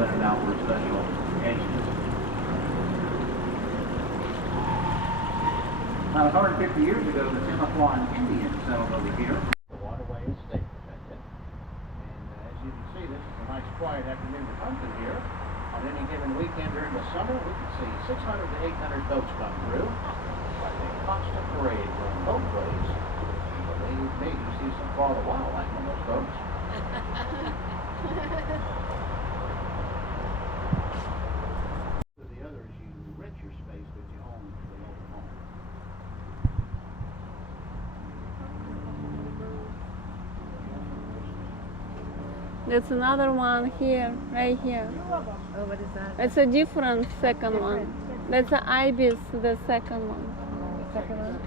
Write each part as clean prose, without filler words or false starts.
rented out for special occasions. About 150 years ago, the Timaquan Indians settled over here. The Waterway is state protected. And as you can see, this is a nice quiet afternoon to come through here. On any given weekend during the summer, we can see 600 to 800 boats come through. Like a constant parade going both ways. Believe me, you see some fall of wildlife on those boats. The other is you rent your space, but you own the local home. There's another one here, right here. Oh, what is that? It's a different second one. That's an ibis, the second one. Second one?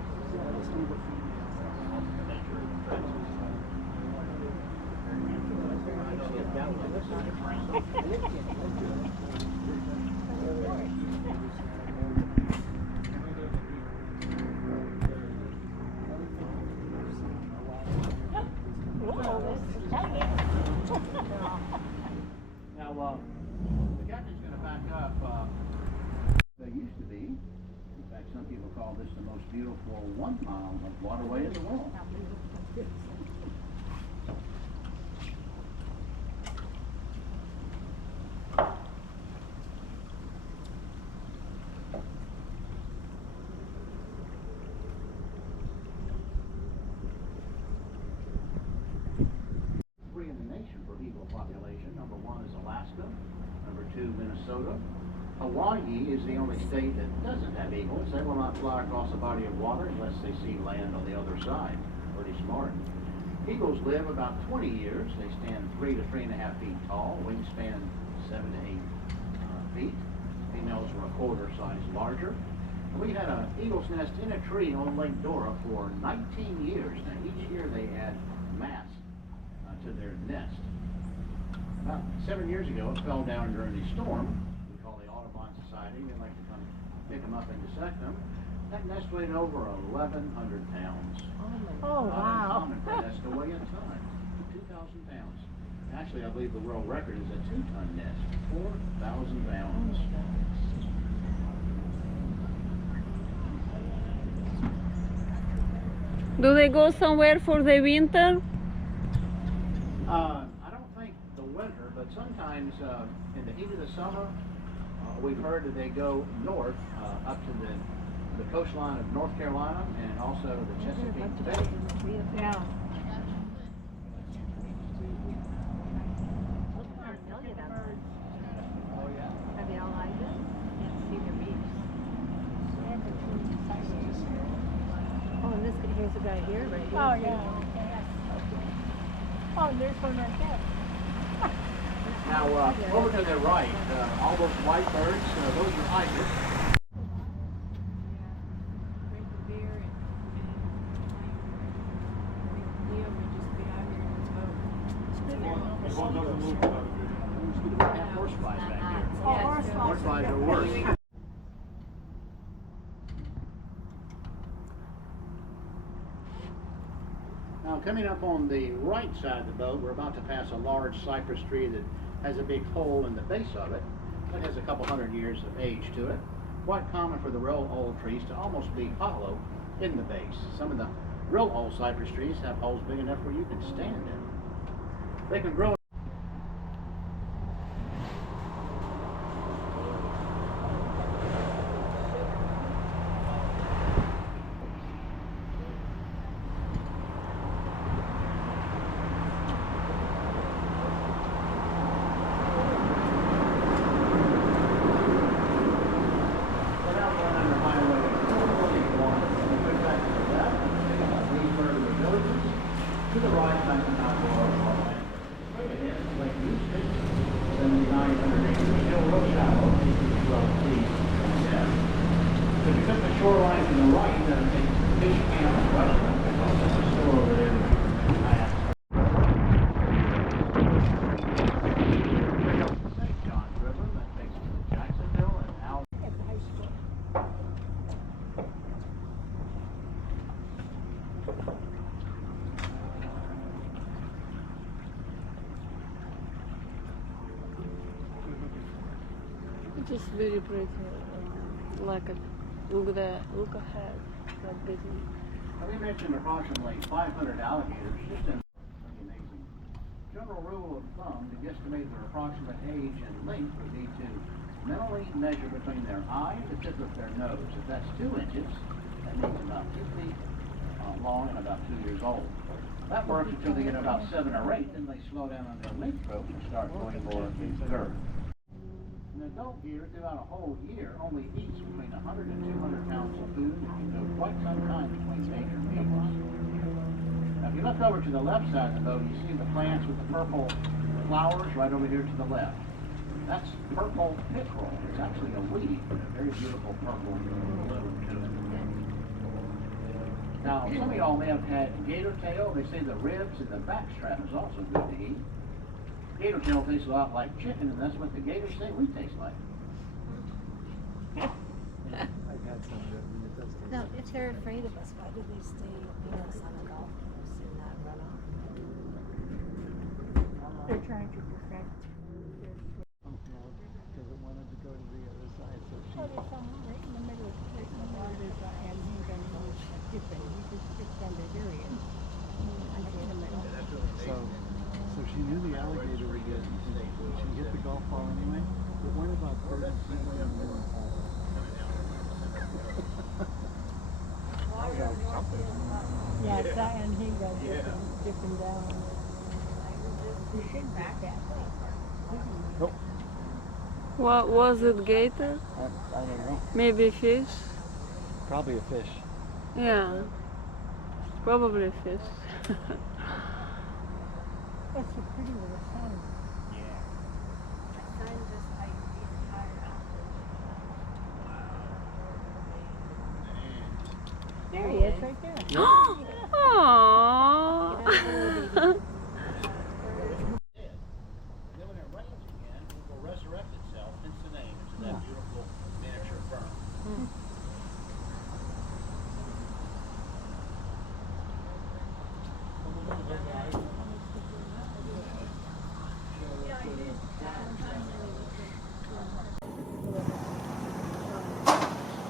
Now, the captain's going to back up. There used to be. In fact, some people call this the most beautiful 1 mile of waterway in the world. Three in the nation for eagle population. Number 1 is Alaska. Number 2, Minnesota. Hawaii is the only state that doesn't have eagles. They will not fly across a body of water unless they see land on the other side. Pretty smart. Eagles live about 20 years. They stand 3 to 3.5 feet tall. Wingspan 7 to 8 feet. Females are a quarter size larger. We had an eagle's nest in a tree on Lake Dora for 19 years. Now each year they add mass to their nest. About 7 years ago it fell down during a storm. Society. They like to come pick them up and dissect them. That nest weighed over 1,100 pounds. Oh, wow. Common for a nest to weigh a ton. 2,000 pounds. Actually, I believe the world record is a 2-ton nest. 4,000 pounds. Do they go somewhere for the winter? I don't think the winter, but sometimes in the heat of the summer, we've heard that they go north up to the coastline of North Carolina and also the Chesapeake Bay. Yeah. Oh yeah. Have you all liked it? Can't see their beaks. Oh, and this guy, here's a guy here, right here. Oh, yeah. Oh, there's one right there. Now, over to the right, all those white birds, those are ibis. Horseflies back here. Horseflies are worse. Now, coming up on the right side of the boat, we're about to pass a large cypress tree that has a big hole in the base of it. It has a couple hundred years of age to it. Quite common for the real old trees to almost be hollow in the base. Some of the real old cypress trees have holes big enough where you can stand in. They can grow. To the right, back to Waterways. Straight ahead, Lake Houston, 7,900 acres, still real shallow, 12 feet. Yeah. So if you took the shoreline to the right, then take Fish Camp restaurant, there's also a store over there. St. John's River, that takes us to Jacksonville and out. At the high school. Just very pretty. Like a look ahead, like Disney. Now, we mentioned approximately 500 alligators, just in amazing. General rule of thumb to guesstimate their approximate age and length would be to mentally measure between their eye and the tip of their nose. If that's 2 inches, that means about 2 feet long and about 2 years old. That works until they get about 7 or 8, then they slow down on their length growth and start going more in curve. An adult gator throughout a whole year only eats between 100 and 200 pounds of food and can go quite some time between major meals. Now if you look over to the left side of the boat, you see the plants with the purple flowers right over here to the left. That's purple pickerel. It's actually a weed with a very beautiful purple bloom to it. Now, some of y'all may have had gator tail. They say the ribs and the back strap is also good to eat. Gator tail tastes a lot like chicken, and that's what the gators say we taste like. I've had some of it, and it does taste Now, like if they're afraid of us, why do they stay near us on the golf course and not run off? They're trying to protect. because it wanted to go to the other side, so she... Oh, there's some right in the middle. Right in the middle. There's and he's going to skip it. He just skipped under here. He is. Right in the middle. So she knew the alligator would get, she hit the golf ball anyway. It went about 30 feet in the middle. Yeah, and he got dipping down. You should back that way. Nope. What was it, gator? I don't know. Maybe fish? Probably a fish. Yeah, probably fish. That's a pretty little sun. There he is, right there. Aww. And then when it rains again, it will resurrect itself, hence the name, into that beautiful miniature fern.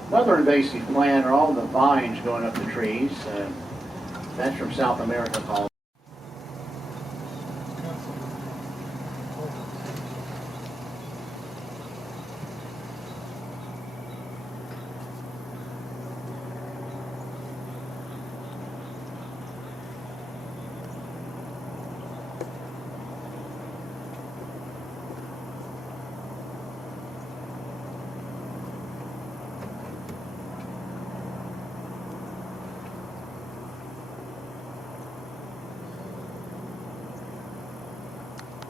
Another invasive plant are all the vines going up the trees. That's from South America called